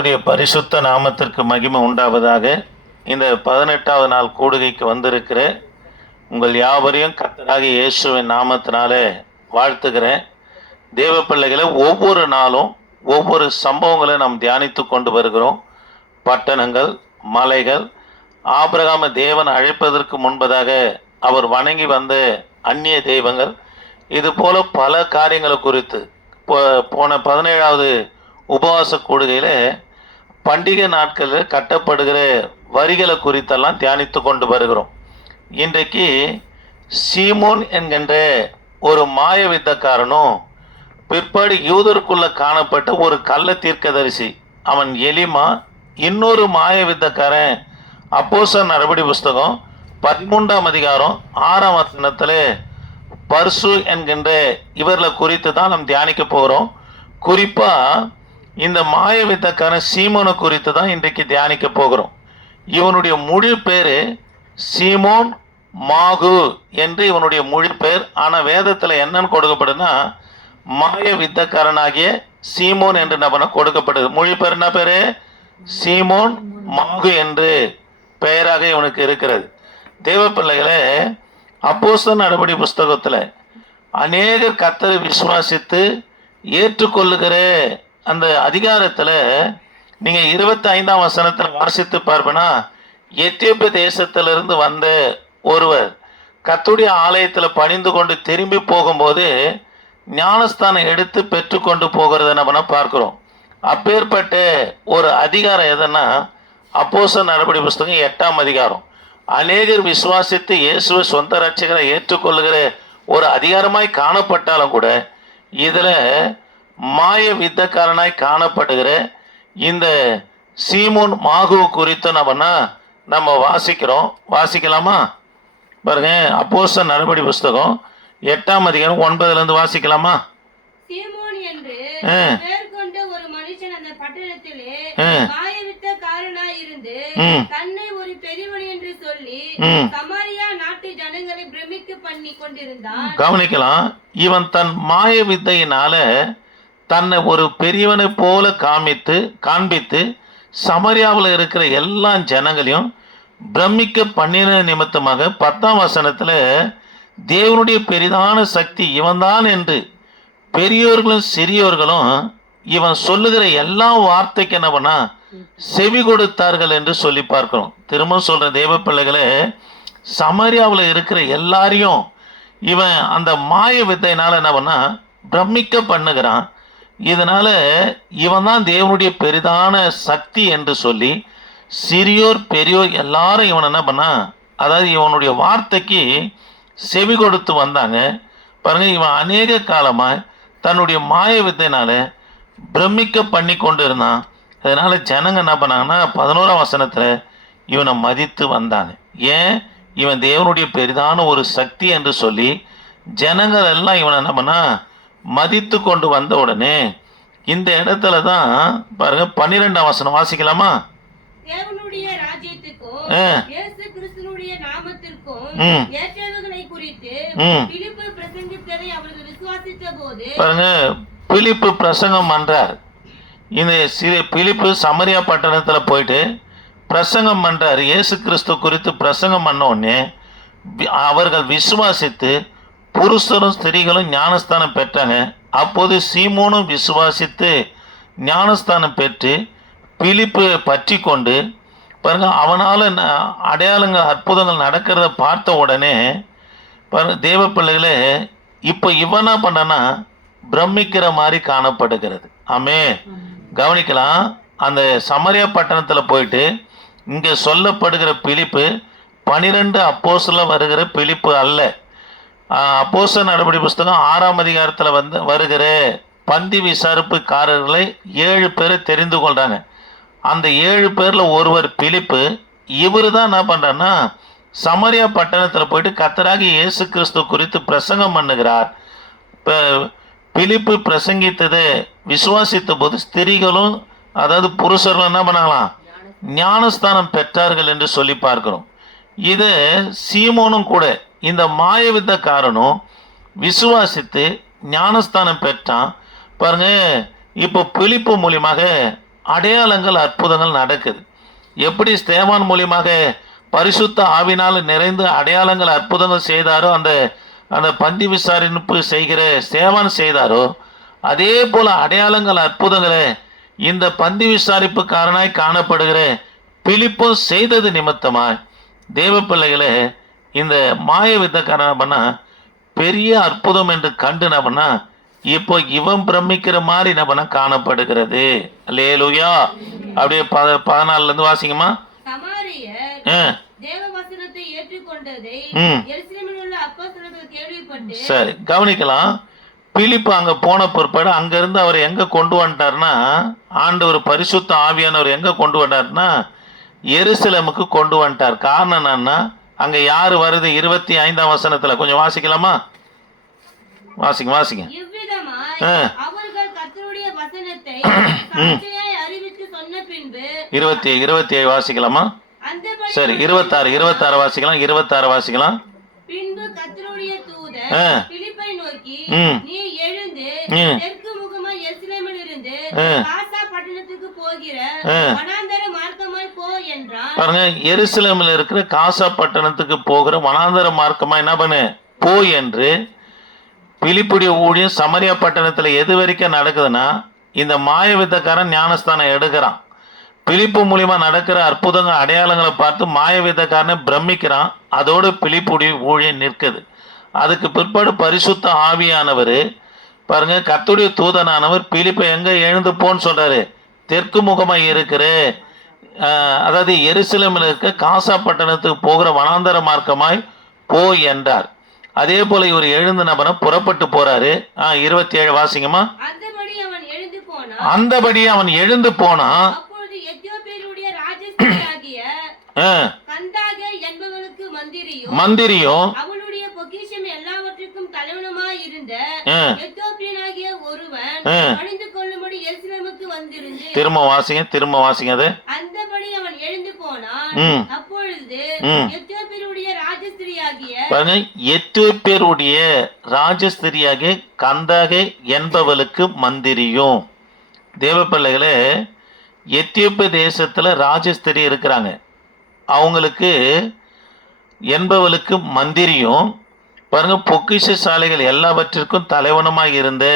பரிசுத்த நாமத்திற்கு மகிமை உண்டாவதாக. இந்த 18வது நாள் கூடுகைக்கு வந்திருக்கிற உங்கள் யாவரையும் கர்த்தராகிய இயேசுவின் நாமத்தினாலே வாழ்த்துகிறேன். தேவ பிள்ளைகளை, ஒவ்வொரு நாளும் ஒவ்வொரு சம்பவங்களை நாம் தியானித்து கொண்டு வருகிறோம். பட்டணங்கள், மலைகள், ஆபிரகாமை தேவன் அழைப்பதற்கு முன்பதாக அவர் வணங்கி வந்த அந்நிய தெய்வங்கள், இது போல பல காரியங்களை குறித்து போன 17வது உபவாச கூடுகையில் பண்டிகை நாட்களில் கட்டப்படுகிற வரிகளை குறித்தெல்லாம் தியானித்து கொண்டு வருகிறோம். இன்றைக்கு சீமோன் என்கின்ற ஒரு மாய வித்தக்காரனும் பிற்பாடு யூதருக்குள்ள காணப்பட்ட ஒரு கள்ள தீர்க்கதரிசி அவன் எலிமா, இன்னொரு மாய வித்தக்காரன் அப்போஸ்தலர் நடபடி புஸ்தகம் 13ஆம் அதிகாரம் 6ஆம் வசனத்தில் பர்சு என்கின்ற இவர்களை குறித்து தான் நாம் தியானிக்க போகிறோம். குறிப்பாக இந்த மாய வித்தக்காரன் சீமோனை குறித்து தான் இன்றைக்கு தியானிக்க போகிறோம். இவனுடைய முழு பேர் சீமோன் மாகு என்று இவனுடைய முழு பேர். ஆனால் வேதத்தில் என்னன்னு கொடுக்கப்படுதுன்னா மாய வித்தக்காரனாகிய சீமோன் என்று நம்ம கொடுக்கப்படுது. மொழி பேர் என்ன பேர்? சீமோன் மாகு என்று பெயராக இவனுக்கு இருக்கிறது. தேவ பிள்ளைகளே, அப்போஸ்தலர் நடபடி புஸ்தகத்தில் அநேகர் கர்த்தரை விசுவாசித்து ஏற்றுக்கொள்ளுகிற அந்த அதிகாரத்தில் நீங்கள் 25ஆம் வசனத்தில் வாசித்து பார்ப்பனா, எத்தியோப்பிய தேசத்திலிருந்து வந்த ஒருவர் கர்த்தருடைய ஆலயத்தில் பணிந்து கொண்டு திரும்பி போகும்போது ஞானஸ்தானம் எடுத்து பெற்றுக்கொண்டு போகிறத நம்ம பார்க்குறோம். அப்பேற்பட்ட ஒரு அதிகாரம் எதுன்னா அப்போஸ்தலர் நடபடி புஸ்தகம் 8ஆம் அதிகாரம். அநேகர் விசுவாசித்து இயேசுவை சொந்த ரட்சகரை ஏற்றுக்கொள்ளுகிற ஒரு அதிகாரமாய் காணப்பட்டாலும் கூட இதில் மாய வித்தக்காரனாய் காணப்படுகிற இந்த சீமோன் மாகு குறித்து நம்ம வாசிக்கிறோம். வாசிக்கலாமா? பாருங்க, அப்போஸ்தலர் நடபடி புஸ்தகம் 8ஆம் அதிகாரம் 9லிருந்து வாசிக்கலாமா? சீமோன் என்று பெயர் கொண்ட ஒரு மனுஷன் அந்த பட்டணத்திலே மாயவித்தக்காரனாய் இருந்து தன்னை ஒரு பெரியவன் என்று சொல்லி சமாரியா நாட்டு ஜனங்களை பிரமிக்க பண்ணி கொண்டிருந்தான். கவனிக்கலாம், இவன் தன் மாய வித்தையினால தன்னை ஒரு பெரியவனை போல காண்பித்து சமரியாவில் இருக்கிற எல்லா ஜனங்களையும் பிரமிக்க பண்ணின நிமித்தமாக 10ஆம் வசனத்தில் தேவனுடைய பெரிதான சக்தி இவன்தான் என்று பெரியோர்களும் சிறியோர்களும் இவன் சொல்லுகிற எல்லா வார்த்தைக்கு என்ன பண்ணா செவி கொடுத்தார்கள் என்று சொல்லி பார்க்கிறோம். திரும்ப சொல்ற தேவ பிள்ளைகளே, சமரியாவில் இருக்கிற எல்லாரையும் இவன் அந்த மாய வித்தையினால என்ன பண்ணா பிரமிக்க பண்ணுகிறான். இதனால இவன் தான் தேவனுடைய பெரிதான சக்தி என்று சொல்லி சிறியோர் பெரியோர் எல்லாரும் இவன் என்ன பண்ணா, அதாவது இவனுடைய வார்த்தைக்கு செவி கொடுத்து வந்தாங்க. பாருங்க, இவன் அநேக காலமாக தன்னுடைய மாய வித்தையினால பிரமிக்க பண்ணி கொண்டு இருந்தான். அதனால ஜனங்க என்ன பண்ணாங்கன்னா 11ஆம் வசனத்தில் இவனை மதித்து வந்தாங்க. ஏன்? இவன் தேவனுடைய பெரிதான ஒரு சக்தி என்று சொல்லி ஜனங்கள் எல்லாம் இவனை என்ன பண்ணா மதித்து கொண்டு வந்த உடனே இந்த இடத்துல தான் பாருங்க 12ஆம் வசனம் வாசிக்கலாமா? தேவனுடைய ராஜ்யத்துக்கும் இயேசு கிறிஸ்துவினுடைய நாமத்திற்கும் ஏற்றவைகளை குறித்து பிலிப்பு பிரசங்கித்ததை அவர்கள் விசுவாசித்தபோது, பாருங்க, பிலிப்பு பிரசங்கம் பண்றார். இந்த பிலிப்பு சமரியா பட்டணத்தில் போயிட்டு பிரசங்கம் பண்றார். இயேசு கிறிஸ்து குறித்து பிரசங்கம் பண்ண உடனே அவர்கள் விசுவாசித்து புருஷரும் ஸ்திரீகளும் ஞானஸ்தானம் பெற்றாங்க. அப்போது சீமோனும் விசுவாசித்து ஞானஸ்தானம் பெற்று பிலிப்பு பற்றி கொண்டு, பாருங்க, அவனால் அடையாளங்கள் அற்புதங்கள் நடக்கிறத பார்த்த உடனே பாருங்க தேவ பிள்ளைகளே, இப்போ இவனா பண்ணனா பிரமிக்கிற மாதிரி காணப்படுகிறது. ஆமே, கவனிக்கலாம். அந்த சமரியா பட்டணத்தில் போயிட்டு இங்கே சொல்லப்படுகிற பிலிப்பு 12 அப்போஸ்தலர் வருகிற பிலிப்பு அல்ல. அப்போஸ்தலர் நடபடி புஸ்தகம் 6ஆம் அதிகாரத்தில் வருகிற பந்தி விசாரிப்புக்காரர்களை 7 பேரை தெரிந்து கொள்றாங்க. அந்த 7 பேரில் ஒருவர் பிலிப்பு. இவர் தான் என்ன பண்ணுறாருன்னா சமரியா பட்டணத்தில் போயிட்டு கர்த்தராகிய இயேசு கிறிஸ்து குறித்து பிரசங்கம் பண்ணுகிறார். இப்போ பிலிப்பு பிரசங்கித்ததை விசுவாசித்த போது ஸ்திரீகளும் அதாவது புருஷர்களும் என்ன பண்ணாங்களாம் ஞானஸ்தானம் பெற்றார்கள் என்று சொல்லி பார்க்கிறோம். இது சீமோனும் கூட இந்த மாயவித்தக்காரனும் விசுவாசித்து ஞானஸ்தானம் பெற்றான். பாருங்க, இப்போ பிலிப்பு மூலியமாக அடையாளங்கள் அற்புதங்கள் நடக்குது. எப்படி ஸ்தேவான் மூலியமாக பரிசுத்த ஆவினால் நிறைந்து அடையாளங்கள் அற்புதங்கள் செய்தாரோ, அந்த அந்த பந்தி விசாரிப்பு செய்கிற ஸ்தேவான் செய்தாரோ, அதே போல அடையாளங்கள் அற்புதங்களை இந்த பந்தி விசாரிப்புக்காரனாய் காணப்படுகிற பிலிப்பும் செய்தது நிமித்தமாய் தேவ பிள்ளைகளை இந்த மாய வித்தக்காரன் பண்ணா பெரிய அற்புதம் என்று கண்டு நபனா இப்போ இவன் பிரமிக்கிற மாதிரி நபனா காணப்படுகிறது. அல்லேலூயா. அப்படியே 14 வாசிங்கம்மா. சமாரியர் தேவ வசனத்தை ஏற்றுக்கொண்டதை எருசலேமில் உள்ள அப்போஸ்தலர்கள் கேள்விப்பட்டு, சரி கவனிக்கலாம். பிலிப்பு அங்க போன பிற்பாடு அங்கிருந்து அவர் எங்க கொண்டு வந்துட்டார்னா, ஆண்டவர் பரிசுத்த ஆவியானவர் எங்க கொண்டு வந்தார்னா எருசலேமுக்கு கொண்டு வந்துட்டார். காரணம் என்னன்னா, அங்க யாரு வருது? 25ஆம் வசனத்துல கொஞ்சம் வாசிக்கலாமா? வாசிங்க. இவ்விதமாய் அவர்கள் கர்த்தருடைய வசனத்தை சாட்சியாய் அறிவித்து சொன்ன பின்பு 27 வாசிக்கலாமா? சரி 26 வாசிக்கலாம். 26 வாசிக்கலாம். பின்பு கர்த்தருடைய தூதன் பிலிப்பை நோக்கி, நீ எழுந்து தெற்கு முகமாய் எருசலேமில் இருந்து காசா பட்டணத்துக்கு போகிற வனாந்தர மார்க்கமாய் போ என்றான். பாருங்க, எருசலேமில் இருக்கிற காசா பட்டணத்துக்கு போகிற வனாந்தர மார்க்கமா என்ன பண்ணு போ என்று. பிலிப்புடைய ஊழியம் சமரியா பட்டணத்துல எது வரைக்கும் நடக்குதுன்னா, இந்த மாய வித்தக்காரன் ஞானஸ்தானம் எடுக்கிறான். பிலிப்பு மூலியமா நடக்கிற அற்புதங்கள் அடையாளங்களை பார்த்து மாய வித்தக்காரனை பிரமிக்கிறான். அதோடு பிலிப்புடைய ஊழியம் நிற்குது. அதுக்கு பிற்பாடு பரிசுத்த ஆவியானவர் பாருங்க, கர்த்தருடைய தூதனானவர் பிலிப்பை எங்க எழுந்து போன்னு சொல்றாரு? தெற்கு முகமாய் இருக்கிற அதாவது எருசலேமில் இருக்க காசா பட்டணத்துக்கு போகிற வனாந்தர மார்க்கமாய் போ என்றார். அதே போல இவர் எழுந்து நபரை புறப்பட்டு போறாரு. 27 வாசிங்கம்மா. அந்தபடி அவன் எழுந்து போனான். அப்பொழுது எத்தியோப்பியருடைய ராஜஸ்திரியாகிய கந்தாகே என்பவளுக்கு மந்திரியும் அவளுடைய பொக்கிஷம் எல்லாவற்றுக்கும் தலைவனுமாய் இருந்த எத்தியோப்பியனாகிய ஒருவன் பணிந்து கொள்ளும்படி எருசலேமுக்கு வந்திருந்து. திரும்ப வாசிங்க அது. அந்தபடி அவன் எழுந்து போனான். அப்பொழுது எத்தியோப்பியருடைய ராஜஸ்திரியாகிய கந்தாகே என்பவளுக்கு மந்திரியும். தேவ பிள்ளைகளே, எத்தியோப்பிய தேசத்துல ராஜஸ்திரி இருக்கிறாங்க. அவங்களுக்கு என்பவளுக்கு மந்திரியும் பாருங்க, பொக்கிஷ சாலைகள் எல்லாவற்றிற்கும் தலைவனுமாய் இருந்த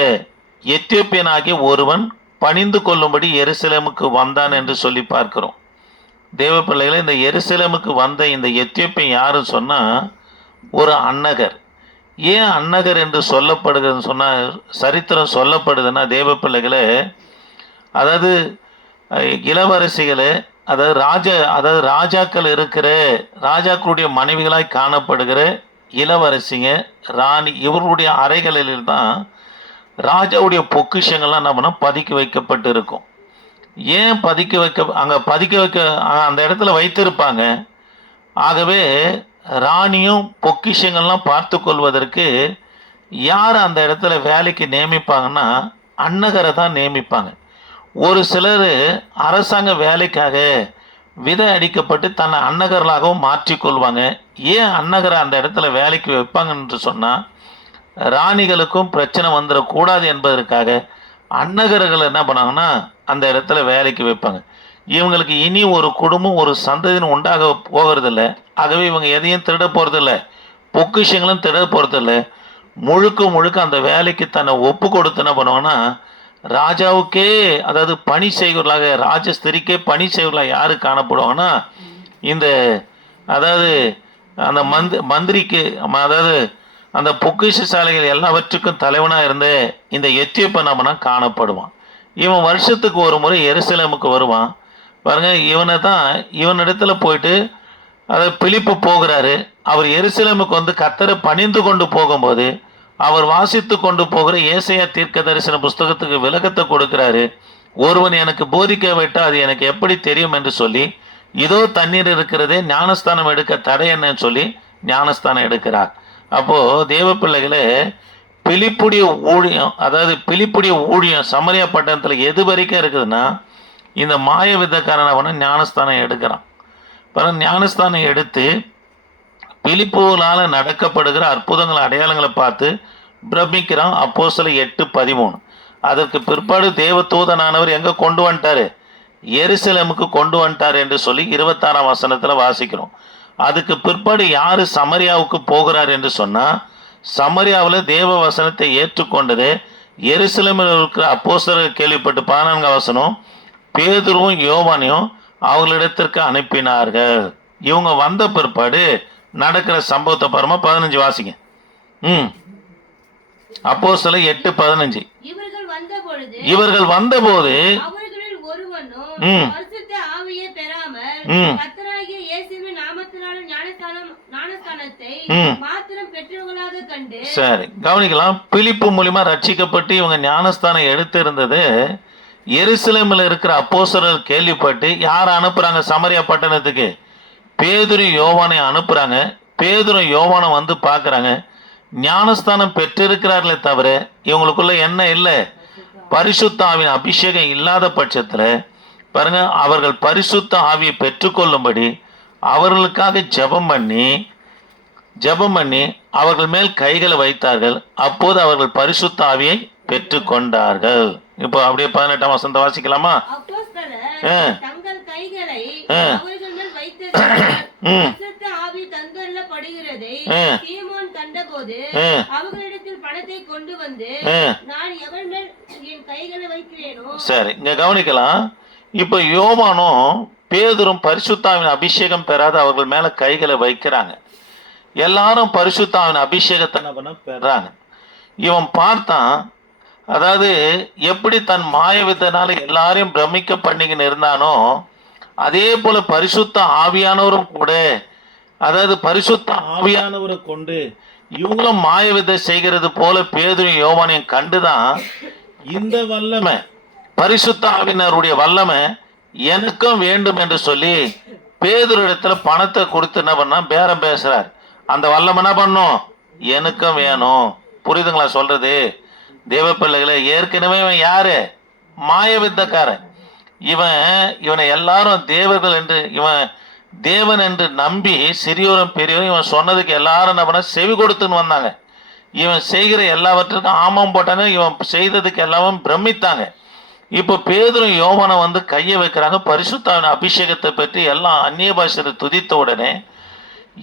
எத்தியோப்பியனாகிய ஒருவன் பணிந்து கொள்ளும்படி எருசலேமுக்கு வந்தான் என்று சொல்லி பார்க்கிறோம். தேவ பிள்ளைகளை, இந்த எருசலேமுக்கு வந்த இந்த எத்தியோப்பியன் யாருன்னு சொன்னா ஒரு அன்னகர். ஏன் அன்னகர் என்று சொல்லப்படுகிறதுன்னு சொன்னா, சரித்திரம் சொல்லப்படுதுன்னா தேவ பிள்ளைகளை, அதாவது இளவரசிகளை, அதாவது ராஜாக்கள் இருக்கிற ராஜாக்களுடைய மனைவிகளாய் காணப்படுகிற இளவரசிங்க, ராணி, இவர்களுடைய அறைகளில் தான் ராஜாவுடைய பொக்கிஷங்கள்லாம் நம்ம பதுக்கி வைக்கப்பட்டு இருக்கும். ஏன் பதுக்கி வைக்க அந்த இடத்துல வைத்திருப்பாங்க. ஆகவே ராணியும் பொக்கிஷங்கள்லாம் பார்த்து கொள்வதற்கு யார் அந்த இடத்துல வேலைக்கு நியமிப்பாங்கன்னா அன்னகரை தான் நியமிப்பாங்க. ஒரு சிலர் அரசாங்க வேலைக்காக விதை அடிக்கப்பட்டு தன்னை அன்னகர்களாகவும் மாற்றிக்கொள்வாங்க. ஏன் அன்னகரை அந்த இடத்துல வேலைக்கு வைப்பாங்கன்னு சொன்னால், ராணிகளுக்கும் பிரச்சனை வந்துடக்கூடாது என்பதற்காக அன்னகர்கள் என்ன பண்ணாங்கன்னா அந்த இடத்துல வேலைக்கு வைப்பாங்க. இவங்களுக்கு இனி ஒரு குடும்பம், ஒரு சந்ததின்னு உண்டாக போகிறதில்ல. ஆகவே இவங்க எதையும் திருட போகிறதில்ல, பொக்கிஷங்களும் திருட போகிறதில்ல. முழுக்க அந்த வேலைக்கு தன்னை ஒப்பு கொடுத்து என்ன பண்ணுவாங்கன்னா ராஜாவுக்கே, அதாவது பணி செய்வர்களாக, ராஜஸ்திரிக்கே பணி செய்வர்களாக யாரு காணப்படுவாங்கன்னா இந்த அதாவது அந்த மந்திரிக்கு, அதாவது அந்த பொக்கிஷ சாலைகள் எல்லாவற்றுக்கும் தலைவனாக இருந்த இந்த எத்தியோப்பியன் நம்மனா காணப்படுவான். இவன் வருஷத்துக்கு ஒரு முறை எருசலேமுக்கு வருவான். பாருங்க, இவனிடத்துல போயிட்டு அதாவது பிலிப்பு போகிறாரு. அவர் எருசலேமுக்கு வந்து கர்த்தரை பணிந்து கொண்டு போகும்போது அவர் வாசித்து கொண்டு போகிற ஏசாயா தீர்க்க தரிசன புஸ்தகத்துக்கு விளக்கத்தை கொடுக்கிறாரு. ஒருவன் எனக்கு போதிக்க விட்டால் அது எனக்கு எப்படி தெரியும் என்று சொல்லி, இதோ தண்ணீர் இருக்கிறதே, ஞானஸ்தானம் எடுக்க தடை என்னன்னு சொல்லி ஞானஸ்தானம் எடுக்கிறார். அப்போ தேவ பிள்ளைகளே, பிலிப்புடைய ஊழியம் சமரியா பட்டணத்துல எது வரைக்கும் இருக்குதுன்னா, இந்த மாய வித்தக்காரன் ஞானஸ்தானம் எடுக்கிறான். ஞானஸ்தானம் எடுத்து பிலிப்புவால நடக்கப்படுகிற அற்புதங்கள் அடையாளங்களை பார்த்து பிரமிக்கிறான். அப்போஸ்தலர் 8:13. அதற்கு பிற்பாடு தேவ தூதனானவர் எங்க கொண்டு வந்துட்டாரு? எருசலேமுக்கு கொண்டு வந்துட்டார் என்று சொல்லி 26ஆம் வசனத்தில் வாசிக்கிறோம். அதுக்கு பிற்பாடு யார் சமரியாவுக்கு போகிறார் என்று சொன்னால், சமரியாவில் தேவ வசனத்தை ஏற்றுக்கொண்டது எருசலேமில் இருக்கிற அப்போஸ்தலர்கள் கேள்விப்பட்டு 14ஆம் வசனம், பேதுருவும் யோவானையும் அவர்களிடத்திற்கு அனுப்பினார்கள். இவங்க வந்த பிற்பாடு நடக்கிற சம்பவத்தை பாருமா, 15 வாசிங்க. அப்போஸ்தலர் 8:15. இவர்கள் வந்தபோது அவர்களில் ஒருவனும் பரிசுத்த ஆவியை பெறாமல் கர்த்தராகிய இயேசுவின் நாமத்தினாலே ஞானஸ்நானத்தை மாத்திரம் பெற்றவர்களாக கண்டு. சரி, கவனிக்கலாம். பிலிப்பு மூலியமா ரட்சிக்கப்பட்டு இவங்க ஞானஸ்தானம் எடுத்து இருந்தது எருசலேமில் இருக்கிற அப்போஸ்தலர்கள் கேள்விப்பட்டு யார் அனுப்புறாங்க சமரியா பட்டணத்துக்கு? பேதுரு யோவானை அனுப்புறாங்க. பேதுரு யோவானை வந்து பார்க்குறாங்க. ஞானஸ்தானம் பெற்றிருக்கிறார்களே தவிர இவங்களுக்குள்ள என்ன இல்லை? பரிசுத்த ஆவியின் அபிஷேகம் இல்லாத பட்சத்தில் பாருங்க, அவர்கள் பரிசுத்த ஆவியை பெற்றுக்கொள்ளும்படி அவர்களுக்காக ஜெபம் பண்ணி அவர்கள் மேல் கைகளை வைத்தார்கள். அப்போது அவர்கள் பரிசுத்த ஆவியை பெற்றுக்கொண்டார்கள். இப்போ அப்படியே 18ஆம் வசனத்தை வாசிக்கலாமா? தங்கள் கைகளை அவர்கள் மேல் வைத்தது ஆவி தந்தரப்படுகிறதை சீமோன் கண்டபோது அவர்களிடத்தில் பணத்தை கொண்டு வந்து, நான் எவன் மேல் என் கைகளை வைக்கிறேனோ. சரி, இங்க கவனிக்கலாம். இப்போ யோவானும் பேதுரும் பரிசுத்தாவின் அபிஷேகம் பெறாத அவர்கள் மேல கைகளை வைக்கிறாங்க. எல்லாரும் பரிசுத்தாவின் அபிஷேகத்தை பெறாங்க. இவன் பார்த்தான், அதாவது எப்படி தன் மாயவித்தனால எல்லாரையும் பிரமிக்க பண்ணிக்கின்னு இருந்தானோ அதே போல பரிசுத்த ஆவியானவரும் கூட, அதாவது பரிசுத்த ஆவியானவரை கொண்டு இவங்களும் மாயவித்தை செய்கிறது போல பேதுரும் யோவானையும் கண்டுதான் இந்த வல்லமை, பரிசுத்த ஆவியினருடைய வல்லமை எனக்கும் வேண்டும் என்று சொல்லி பேதுரு இடத்துல பணத்தை கொடுத்து என்ன பண்ணா பேரம் பேசுறார். அந்த வல்லமை என்ன பண்ணும்? எனக்கும் வேணும். புரியுதுங்களா சொல்றது? தேவ பிள்ளைகளை, ஏற்கனவே இவன் யாரு? மாயவித்தக்காரன். இவனை எல்லாரும் தேவர்கள் என்று, இவன் தேவன் என்று நம்பி சிறியோரும் பெரியோரும் இவன் சொன்னதுக்கு எல்லாரும் என்ன பண்ண செவி கொடுத்துன்னு வந்தாங்க. இவன் செய்கிற எல்லாவற்றுக்கும் ஆமாம் போட்டாங்க. இவன் செய்ததுக்கு எல்லாமும் பிரமித்தாங்க. இப்போ பேதுரும் யோவானை வந்து கையை வைக்கிறாங்க. பரிசுத்தாவின் அபிஷேகத்தை பற்றி எல்லாம் அந்நிய பாஷையை துதித்த உடனே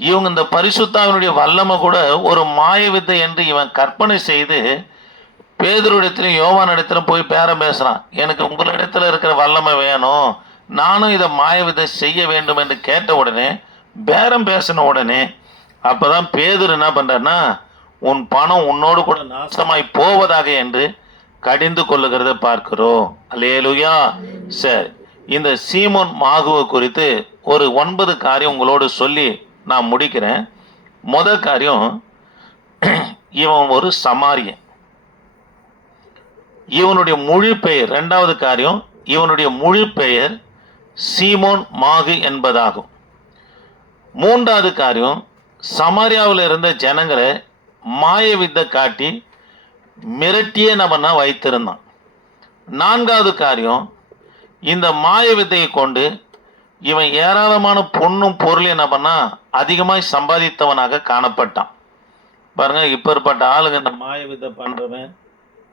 இவங்க இந்த பரிசுத்தாவினுடைய வல்லமை கூட ஒரு மாய வித்தை என்று இவன் கற்பனை செய்து பேதுருவிடத்திலும் யோவான் இடத்திலும் போய் பேரம் பேசுறான். எனக்கு உங்களிடத்துல இருக்கிற வல்லமை வேணும், நானும் இதை மாய வித்தை செய்ய வேண்டும் என்று கேட்ட உடனே, பேரம் பேசின உடனே அப்பதான் பேதுரு என்ன பண்றாருன்னா, உன் பணம் உன்னோடு கூட நாசமாய் போவதாக என்று கடிந்து கொள்ளுகிறத பார்க்கிறோம். அல்லேலூயா. சரி, இந்த சீமோன் மாகுவை குறித்து ஒரு 9 காரியம் உங்களோடு சொல்லி நான் முடிக்கிறேன். முதல் காரியம், இவன் ஒரு சமாரியன். இவனுடைய மொழி பெயர், இரண்டாவது காரியம், இவனுடைய மொழி பெயர் சீமோன் மாகு என்பதாகும். மூன்றாவது காரியம், சமாரியாவில் இருந்த ஜனங்களை மாய வித்தை காட்டி மிரட்டியே நம்மனா வைத்திருந்தான். நான்காவது காரியம், இந்த மாய வித்தையை கொண்டு இவன் ஏராளமான பொண்ணும் பொருளையும் என்ன பண்ணா அதிகமாக சம்பாதித்தவனாக காணப்பட்டான். பாருங்க, இப்பேற்பட்ட ஆளுங்க இந்த மாய வித்தை பண்றவன்,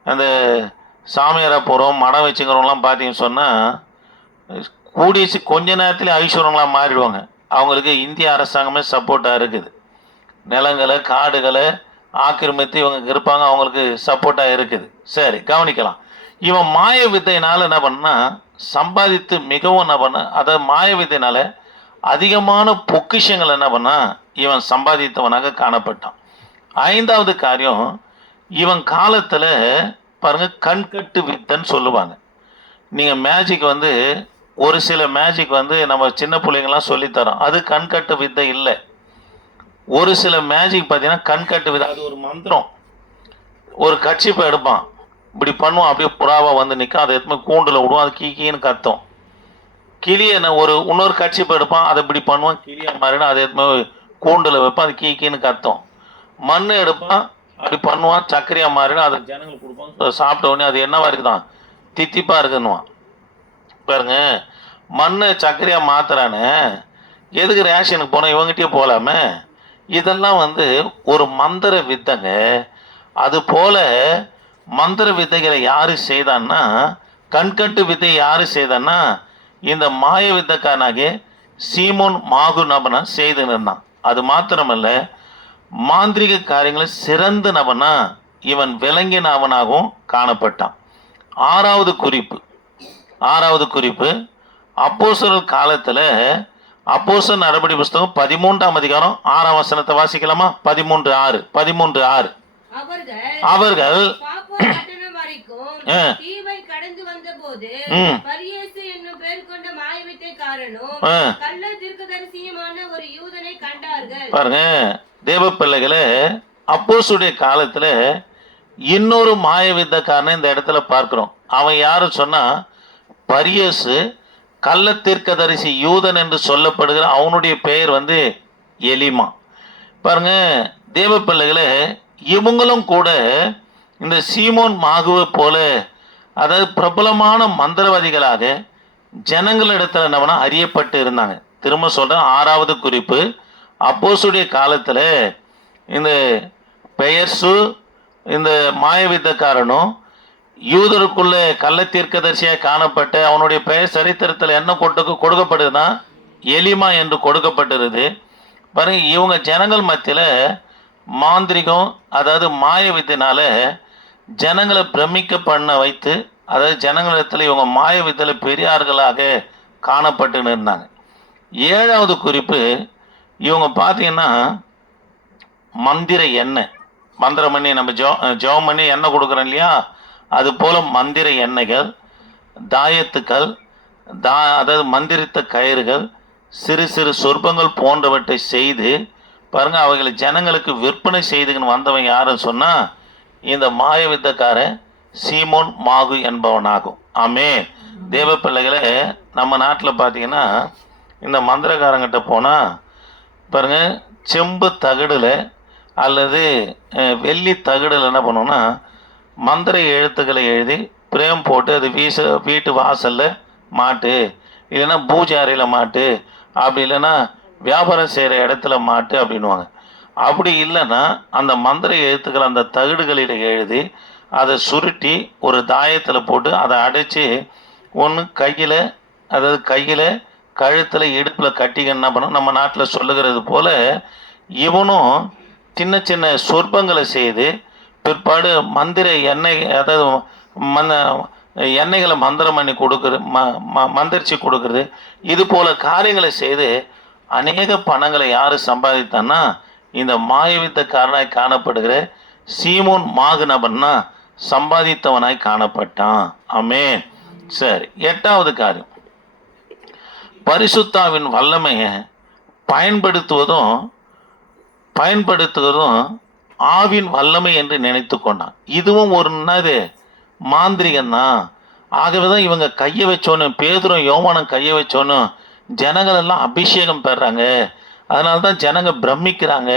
அந்த சாமியாரா போகிறோம் மடம் வச்சுக்கிறவங்களாம் பார்த்தீங்கன்னு சொன்னால் கூடிய கொஞ்ச நேரத்தில் ஐஸ்வர்யங்களாக மாறிடுவாங்க. அவங்களுக்கு இந்திய அரசாங்கமே சப்போர்ட்டாக இருக்குது. நிலங்களை காடுகளை ஆக்கிரமித்து இவங்க இருப்பாங்க, அவங்களுக்கு சப்போர்ட்டாக இருக்குது. சரி, கவனிக்கலாம். இவன் மாய வித்தையினால் என்ன பண்ணா சம்பாதித்து மிகவும் என்ன பண்ண, அதாவது மாய வித்தையினால அதிகமான பொக்கிஷங்கள் என்ன பண்ணா இவன் சம்பாதித்தவனாக காணப்பட்டான். ஐந்தாவது காரியம், இவன் காலத்தில் பாருங்க கண்கட்டு வித்தைன்னு சொல்லுவாங்க. நீங்கள் மேஜிக் வந்து ஒரு சில மேஜிக் வந்து நம்ம சின்ன பிள்ளைங்கள்லாம் சொல்லித்தரோம், அது கண்கட்டு வித்தை இல்லை. ஒரு சில மேஜிக் பார்த்தீங்கன்னா கண்கட்டு வித்தை, அது ஒரு மந்திரம். ஒரு கட்சிப்பை எடுப்பான், இப்படி பண்ணுவான், அப்படியே புறாவா வந்து நிற்கும், அதை எடுத்து கூண்டில் விடுவான், அது கீக்கின்னு கத்தும். கிளியை இன்னொரு கட்சிப்பை எடுப்பான், அதை இப்படி பண்ணுவான், கிளியை மாறிடும், அதை எடுத்து கூண்டில் வைப்பான், அது கீக்கின்னு கத்தும். மண் எடுப்பான், அப்படி பண்ணுவான், சர்க்கரையாக மாறிடும், அதை ஜனங்களுக்கு கொடுப்பான், சாப்பிட்ட உடனே அது என்னவா இருக்குதான் தித்திப்பாக இருக்குன்னுவான். பாருங்க, மண்ணை சர்க்கரையாக மாத்துறானே, எதுக்கு ரேஷனுக்கு போனால் இவங்ககிட்டயே போகலாமே. இதெல்லாம் வந்து ஒரு மந்திர வித்தைங்க. அது போல மந்திர வித்தைகளை யாரு செய்தான்னா, கண்கட்டு வித்தை யாரு செய்தான்னா இந்த மாய வித்தக்காரனாகிய சீமோன் மாகு நபனா செய்து நின்றான். அது மாத்திரமல்ல, மாந்திரிக காரியங்களில் சிறந்த நபனா இவன் விளங்கின அவனாகவும் காணப்பட்டான். ஆறாவது குறிப்பு அப்போஸ்தலர் காலத்தில் அப்போஸ்தலர் நடபடி புஸ்தகம் 13ஆம் அதிகாரம் 6ஆம் வசனத்தை வாசிக்கலாமா? 13:6 அவர்கள் பாப்போர் பட்டணம் வரைக்கும் தீவை கடந்து வந்தபோது பரியேசு என்னும் பேர் கொண்ட மாயவித்தைக்காரனும் கள்ள தீர்க்கதரிசியுமான ஒரு யூதனை கண்டார்கள். பாருங்க தேவ பிள்ளைகளே, அப்போஸ்தலருடைய காலத்துல இன்னொரு மாயவித்தைக்காரனை இந்த இடத்துல பார்க்கிறோம். அவன் யாரு சொன்னா, பரியேசு கள்ள தீர்க்கதரிசி யூதன் என்று சொல்லப்படுகிற அவனுடைய பெயர் எலிமா. பாருங்க தேவ பிள்ளைகளே, இவங்களும் கூட இந்த சீமோன் மாகுவை போல அதாவது பிரபலமான மந்திரவாதிகளாக ஜனங்களிடத்தில் என்னவனா அறியப்பட்டு இருந்தாங்க. திரும்ப சொல்றேன், ஆறாவது குறிப்பு அப்போஸ்தலருடைய காலத்தில் இந்த பெயர்சு இந்த மாயவித்தக்காரனும் யூதருக்குள்ள கள்ள தீர்க்கதரிசியாக காணப்பட்ட அவனுடைய பெயர் சரித்திரத்தில் என்ன கொடுக்கப்படுதுன்னா எலிமா என்று கொடுக்கப்பட்டிருது. பாருங்க, இவங்க ஜனங்கள் மத்தியில் மாந்திரிகம் அதாவது மாய வித்தினால ஜனங்களை பிரமிக்க பண்ண வைத்து, அதாவது ஜனங்களிடத்தில் இவங்க மாய வித்தையில் பெரியார்களாக காணப்பட்டு இருந்தாங்க. ஏழாவது குறிப்பு, இவங்க பார்த்தீங்கன்னா மந்திர எண்ணெய், மந்திரம் பண்ணி நம்ம ஜெபம் பண்ணி எண்ணெய் கொடுக்குறோம் இல்லையா, அது போல மந்திர எண்ணெய்கள், தாயத்துக்கள், அதாவது மந்திரித்த கயிறுகள், சிறு சிறு சொற்பங்கள் போன்றவற்றை செய்து பாருங்க அவைகளை ஜனங்களுக்கு விற்பனை செய்துன்னு வந்தவன் யாருன்னு சொன்னா இந்த மாய வித்தக்காரன் சீமோன் மாகு என்பவனாகும். ஆமென். தேவ பிள்ளைகளே, நம்ம நாட்டில் பார்த்தீங்கன்னா இந்த மந்திரக்காரங்கிட்ட போனால் பாருங்க செம்பு தகடில் அல்லது வெள்ளி தகடில் என்ன பண்ணுவோம்னா மந்திர எழுத்துக்களை எழுதி பிரேம் போட்டு அது வீட்டு வாசலில் மாட்டு, இல்லைன்னா பூஜை அறையில் மாட்டு, அப்படி இல்லைன்னா வியாபாரம் செய்கிற இடத்துல மாட்டு அப்படின்வாங்க. அப்படி இல்லைன்னா அந்த மந்திர எழுத்துக்களை அந்த தகடுகளில் எழுதி அதை சுருட்டி ஒரு தாயத்தில் போட்டு அதை அடைச்சி ஒன்று கையில், அதாவது கையில் கழுத்தில் இடுப்பில் கட்டிக்க என்ன பண்ணணும், நம்ம நாட்டில் சொல்லுகிறது போல் இவனும் சின்ன சின்ன சொற்பங்களை செய்து பிற்பாடு மந்திர எண்ணெய், அதாவது எண்ணெய்களை மந்திரம் பண்ணி கொடுக்குறது, மந்திரிச்சு கொடுக்குறது, இது போல காரியங்களை செய்து அநேக பணங்களை யார் சம்பாதித்தான்னா இந்த மாயவித்தக்காரனாய் காணப்படுகிற சீமோன் மாகு நபன்னா சம்பாதித்தவனாய் காணப்பட்டான். ஆமென். சரி, எட்டாவது காரியம், பரிசுத்தாவின் வல்லமையை பயன்படுத்துவதும் ஆவின் வல்லமை என்று நினைத்து கொண்டான். இதுவும் ஒரு மாந்திரிகம்தான். ஆகவே தான் இவங்க கையை வச்சோன்னு, பேதுரும் யோவானும் கையை வச்சோன்னு ஜனங்கள் எல்லாம் அபிஷேகம் பெறாங்க, அதனால தான் ஜனங்க பிரமிக்கிறாங்க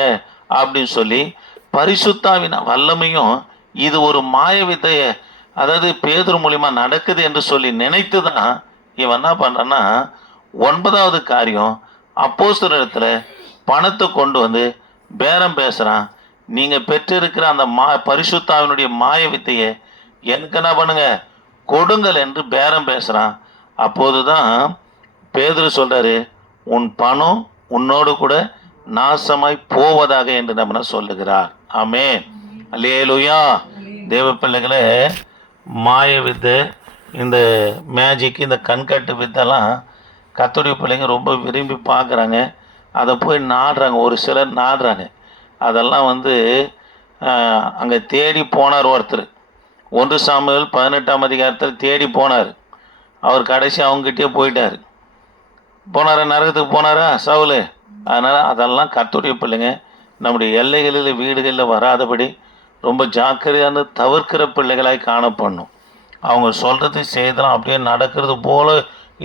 அப்படின்னு சொல்லி பரிசுத்தாவின் வல்லமையும் இது ஒரு மாய வித்தையை, அதாவது பேதுரு மூலியமா நடக்குது என்று சொல்லி நினைத்து தான் இவன் என்ன பண்ணுறான்னா 9வது காரியம், அப்போஸ்தலரிடத்துல பணத்தை கொண்டு வந்து பேரம் பேசுகிறான். நீங்கள் பெற்றிருக்கிற அந்த பரிசுத்தாவினுடைய மாய வித்தையை எனக்கு என்ன பண்ணுங்க கொடுங்கள் என்று பேரம் பேசுகிறான். அப்போது தான் பேதுரு சொல்கிறாரு, உன் பணம் உன்னோடு கூட நாசமாய் போவதாக என்று நம்ம சொல்லுகிறார். ஆமென். அல்லேலூயா. தேவ பிள்ளைகளே, மாய வித்தை, இந்த மேஜிக், இந்த கண்கட்டு வித்தெல்லாம் கர்த்தருடைய பிள்ளைங்க ரொம்ப விரும்பி பார்க்குறாங்க. அதை போய் நாடுறாங்க, ஒரு சிலர் நாடுறாங்க. அதெல்லாம் அங்கே தேடி போனார் ஒருத்தர். 1 சாமுவேல் 18ஆம் அதிகாரத்தில் தேடி போனார். அவர் கடைசி அவங்ககிட்டயே போயிட்டார். நரகத்துக்கு போனாரா சவுலு? அதனால் அதெல்லாம் கர்த்தருடைய பிள்ளைங்க நம்முடைய எல்லைகளில் வீடுகளில் வராதபடி ரொம்ப ஜாக்கிரதையான தவிர்க்கிற பிள்ளைகளாய் காணப்படணும். அவங்க சொல்கிறது செய்தலாம் அப்படியே நடக்கிறது போல்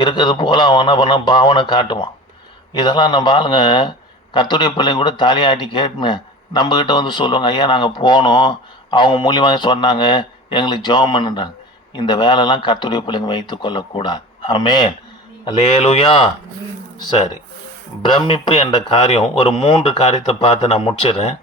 இருக்கிறது போல் அவன் என்ன பண்ண பாவனை காட்டுவான். இதெல்லாம் நம்ம ஆளுங்க கர்த்தருடைய பிள்ளைங்க கூட தலையாட்டி கேட்டுன்னு நம்மக்கிட்ட சொல்லுவாங்க, ஐயா நாங்கள் போனோம், அவங்க மூலியமாக சொன்னாங்க, எங்களுக்கு ஜெபம் பண்ணுறாங்க. இந்த வேலைலாம் கர்த்தருடைய பிள்ளைங்க வைத்து கொள்ளக்கூடாது. ஆமென். அல்லேலூயா. சரி, பிரமிப்பு என்ற காரியம் ஒரு 3 காரியத்தை பார்த்து நான் முடிச்சிடுறேன்.